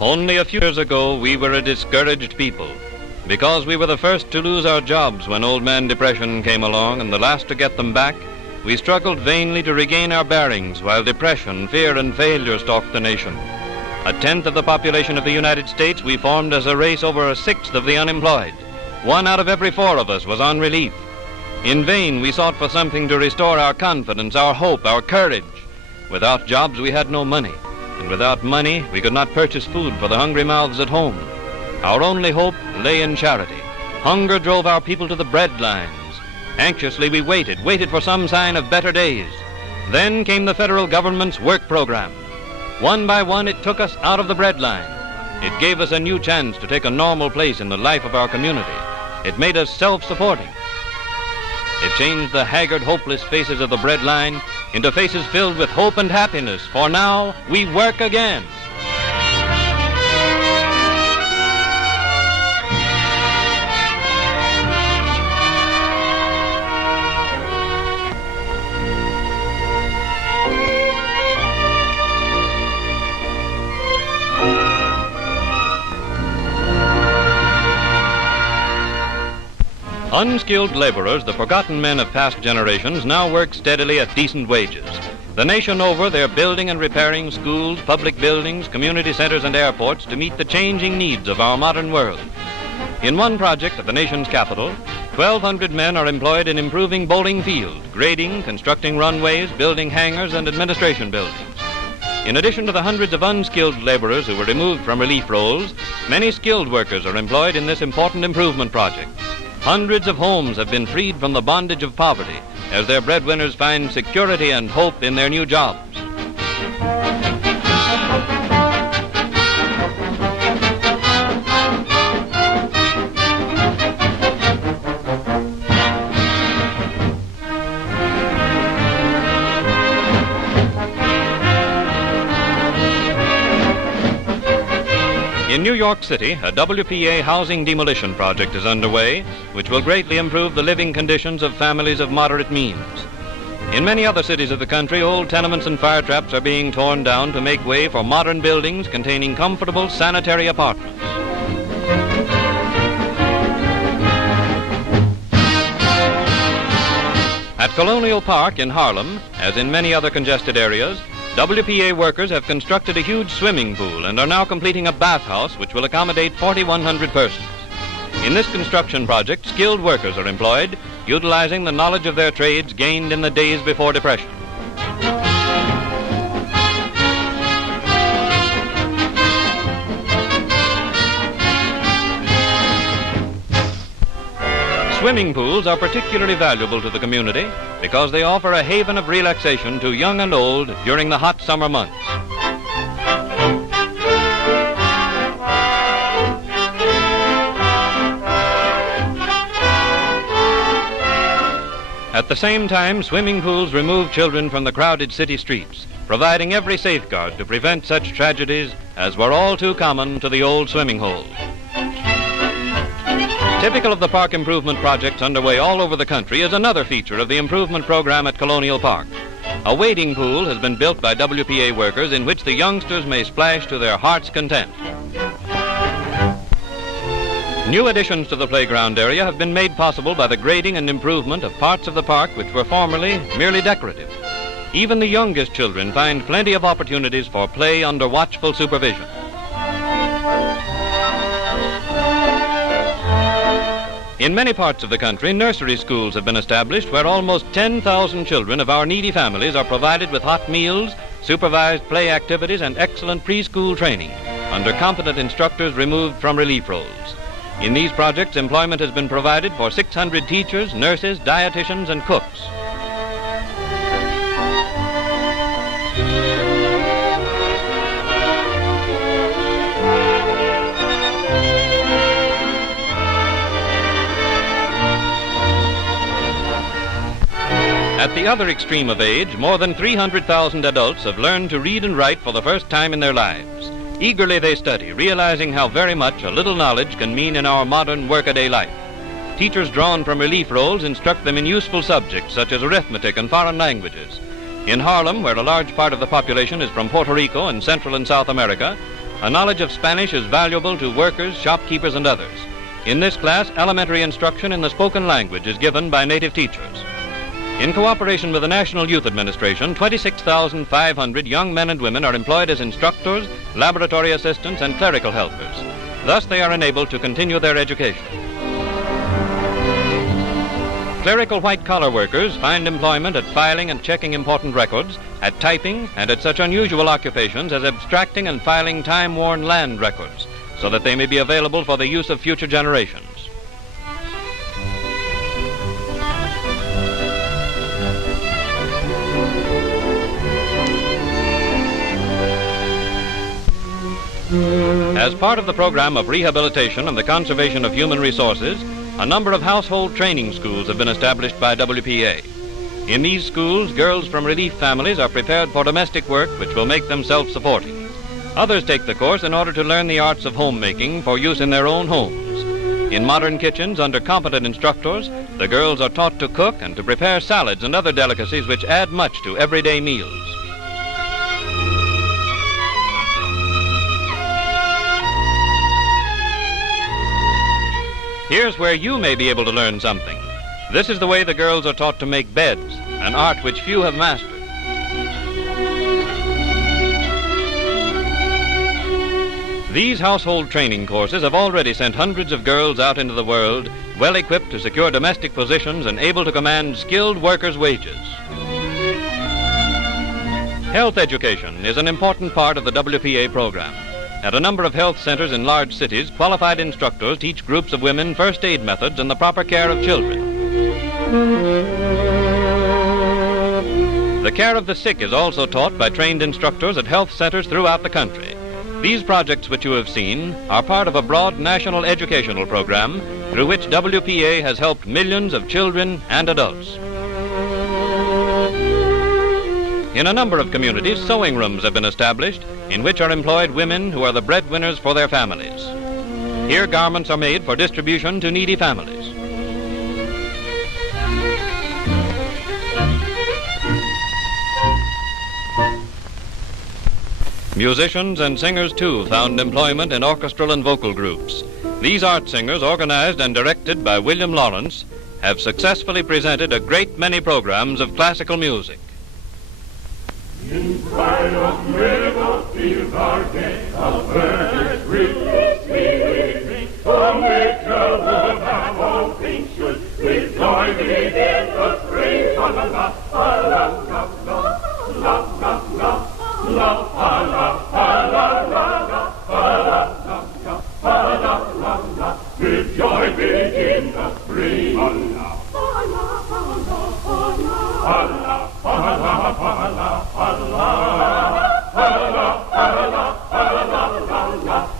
Only a few years ago, we were a discouraged people. Because we were the first to lose our jobs when Old Man Depression came along and the last to get them back, we struggled vainly to regain our bearings while depression, fear, and failure stalked the nation. A tenth of the population of the United States, we formed as a race over a sixth of the unemployed. 1 out of every 4 of us was on relief. In vain, we sought for something to restore our confidence, our hope, our courage. Without jobs, we had no money. And without money, we could not purchase food for the hungry mouths at home. Our only hope lay in charity. Hunger drove our people to the bread lines. Anxiously, we waited for some sign of better days. Then came the federal government's work program. One by one, it took us out of the bread line. It gave us a new chance to take a normal place in the life of our community. It made us self-supporting. It changed the haggard, hopeless faces of the bread line into faces filled with hope and happiness, for now we work again. Unskilled laborers, the forgotten men of past generations, now work steadily at decent wages. The nation over, they're building and repairing schools, public buildings, community centers, and airports to meet the changing needs of our modern world. In one project at the nation's capital, 1,200 men are employed in improving Bowling Field, grading, constructing runways, building hangars, and administration buildings. In addition to the hundreds of unskilled laborers who were removed from relief roles, many skilled workers are employed in this important improvement project. Hundreds of homes have been freed from the bondage of poverty as their breadwinners find security and hope in their new jobs. In New York City, a WPA housing demolition project is underway, which will greatly improve the living conditions of families of moderate means. In many other cities of the country, old tenements and fire traps are being torn down to make way for modern buildings containing comfortable sanitary apartments. At Colonial Park in Harlem, as in many other congested areas, WPA workers have constructed a huge swimming pool and are now completing a bathhouse which will accommodate 4,100 persons. In this construction project, skilled workers are employed, utilizing the knowledge of their trades gained in the days before depression. Swimming pools are particularly valuable to the community because they offer a haven of relaxation to young and old during the hot summer months. At the same time, swimming pools remove children from the crowded city streets, providing every safeguard to prevent such tragedies as were all too common to the old swimming hole. Typical of the park improvement projects underway all over the country is another feature of the improvement program at Colonial Park. A wading pool has been built by WPA workers in which the youngsters may splash to their heart's content. New additions to the playground area have been made possible by the grading and improvement of parts of the park which were formerly merely decorative. Even the youngest children find plenty of opportunities for play under watchful supervision. In many parts of the country, nursery schools have been established where almost 10,000 children of our needy families are provided with hot meals, supervised play activities, and excellent preschool training under competent instructors removed from relief roles. In these projects, employment has been provided for 600 teachers, nurses, dietitians, and cooks. At the other extreme of age, more than 300,000 adults have learned to read and write for the first time in their lives. Eagerly they study, realizing how very much a little knowledge can mean in our modern workaday life. Teachers drawn from relief roles instruct them in useful subjects such as arithmetic and foreign languages. In Harlem, where a large part of the population is from Puerto Rico and Central and South America, A knowledge of Spanish is valuable to workers, shopkeepers, and others. In this class, elementary instruction in the spoken language is given by native teachers. In cooperation with the National Youth Administration, 26,500 young men and women are employed as instructors, laboratory assistants, and clerical helpers. Thus, they are enabled to continue their education. Clerical white-collar workers find employment at filing and checking important records, at typing, and at such unusual occupations as abstracting and filing time-worn land records, so that they may be available for the use of future generations. As part of the program of rehabilitation and the conservation of human resources, a number of household training schools have been established by WPA. In these schools, girls from relief families are prepared for domestic work which will make them self-supporting. Others take the course in order to learn the arts of homemaking for use in their own homes. In modern kitchens, under competent instructors, the girls are taught to cook and to prepare salads and other delicacies which add much to everyday meals. Here's where you may be able to learn something. This is the way the girls are taught to make beds, an art which few have mastered. These household training courses have already sent hundreds of girls out into the world, well equipped to secure domestic positions and able to command skilled workers' wages. Health education is an important part of the WPA program. At a number of health centers in large cities, qualified instructors teach groups of women first aid methods and the proper care of children. The care of the sick is also taught by trained instructors at health centers throughout the country. These projects which you have seen are part of a broad national educational program through which WPA has helped millions of children and adults. In a number of communities, sewing rooms have been established in which are employed women who are the breadwinners for their families. Here, garments are made for distribution to needy families. Musicians and singers, too, found employment in orchestral and vocal groups. These art singers, organized and directed by William Lawrence, have successfully presented a great many programs of classical music. In pride of miracles, fields are gay, of birds rich, from which the wood have all things should, with joy begin the spring. La la la, la la la, la la la, la la la, with joy begin the spring.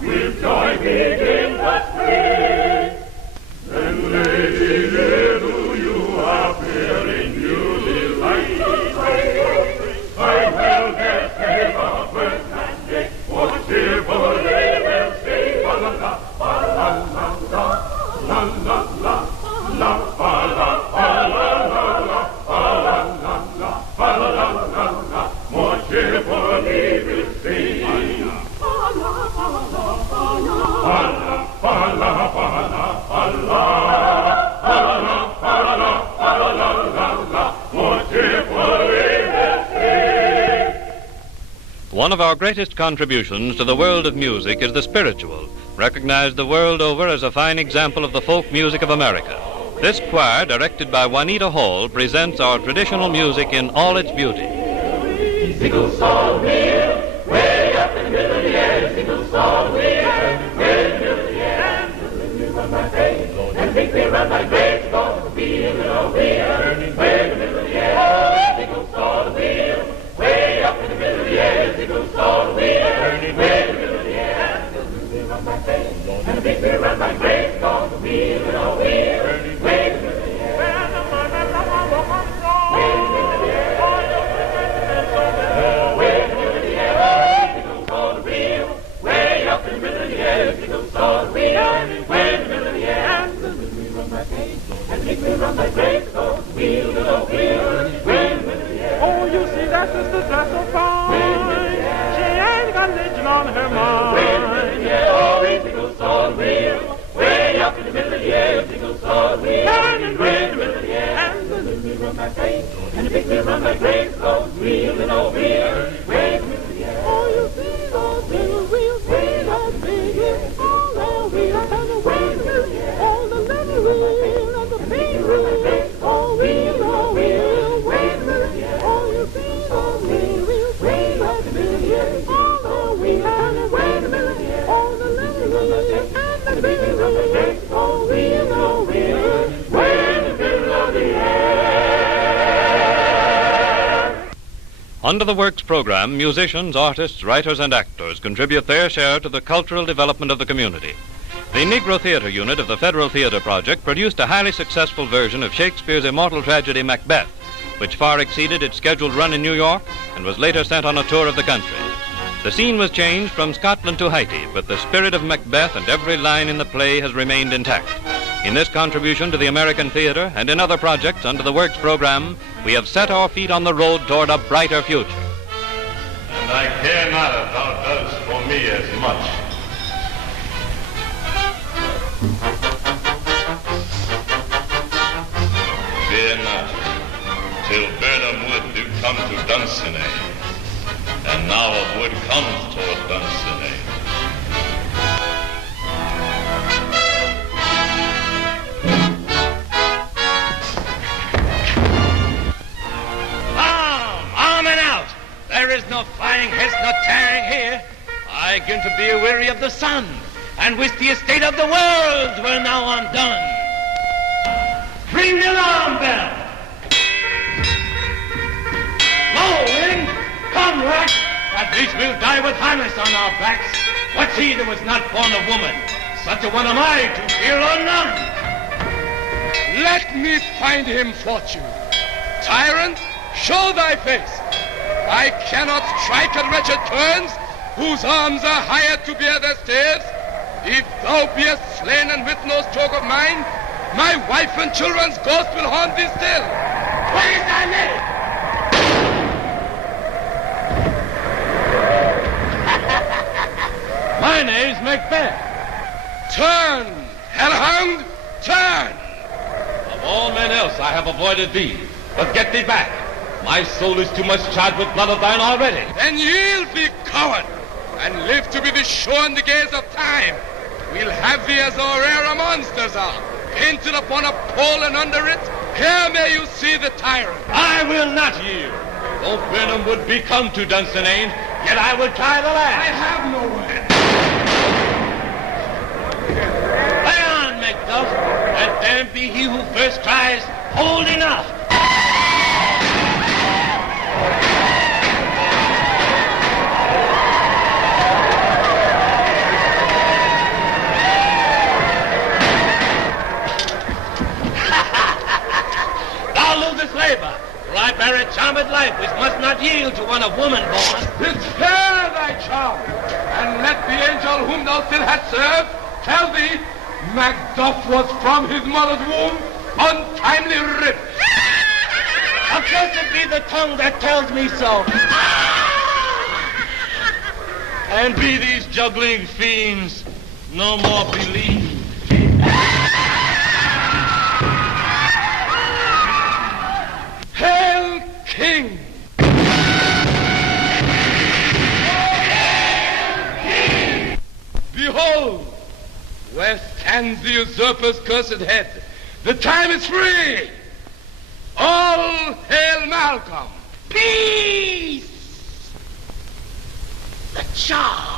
With joy begin the spring. Then, lady, little you appear in beauty light. I will their save of birth and day, for cheerfully will sing. La la la, la la la, la la la, la la la, more cheerfully will sing. One of our greatest contributions to the world of music is the spiritual, recognized the world over as a fine example of the folk music of America. This choir, directed by Juanita Hall, presents our traditional music in all its beauty. Sickles all wheel, way up in the middle of the air. Sickles all wheel, way in the middle of the air. You run my face, and make me run my grace. Go to wheel, little wheel, way in the middle of the air. Sickles all wheel, way up in the middle of the air. Sickles all wheel, way in the middle of the air. You run my face, and make me run my grace. Go to wheel, little wheel, way in the middle of the air. Oh, you see, that sister dressed so fine. She ain't got religion on her mind. Oh, we single saw the wheel, way up in the middle of the air, single saw the wheel, turning way in the middle of the air, and the little wheel run like grace, and the big wheel run like grace, goes wheeling over here, way in the middle of the air. Oh, you see those little wheels, way up in the air, all the wheels and the way in the middle of the air, all the little wheel and the big wheel, oh, wheel, way in the middle of the air. Oh, you see those little wheels, way up in the middle of the air, all the wheel and the way in the middle of the air, all the little wheel and the big wheel, oh, wheel, way in the middle of the air. Under the Works program, musicians, artists, writers, and actors contribute their share to the cultural development of the community. The Negro Theater Unit of the Federal Theater Project produced a highly successful version of Shakespeare's immortal tragedy Macbeth, which far exceeded its scheduled run in New York and was later sent on a tour of the country. The scene was changed from Scotland to Haiti, but the spirit of Macbeth and every line in the play has remained intact. In this contribution to the American theater and in other projects under the Works program, we have set our feet on the road toward a brighter future. And I care not if thou dost for me as much. Fear not, till Burnham Wood do come to Dunsinane, and now a wood comes toward Dunsinane. Arm and out! There is no flying hence, no tearing here. I begin to be weary of the sun, and wish the estate of the world were now undone. Ring the alarm bell! Low, wind! Come, rack! At least we'll die with harness on our backs. What's he that was not born of woman? Such a one am I, to fear or none. Let me find him fortune. Tyrant, show thy face. I cannot strike at wretched turns, whose arms are hired to bear their staves. If thou beest slain and with no stroke of mine, my wife and children's ghost will haunt thee still. What is thy name? My name's Macbeth. Turn, hellhound, turn! Of all men else I have avoided thee, but get thee back. My soul is too much charged with blood of thine already. Then yield thee, coward, and live to be the show in the gaze of time. We'll have thee as our rare monsters are, painted upon a pole, and under it, here may you see the tyrant. I will not yield. Though Burnham would be come to Dunsinane, yet I will try the land. I have no way. Lay on, Macduff, and damned be he who first cries, hold enough. Labor, for I bear a charmed life which must not yield to one of woman born. Spare thy charm, and let the angel whom thou still hast served tell thee Macduff was from his mother's womb untimely ripped. Accursed be the tongue that tells me so. And be these juggling fiends no more believed. Hail, King! Hail, King! Behold, where stands the usurper's cursed head. The time is free! All hail Malcolm! Peace! The charm!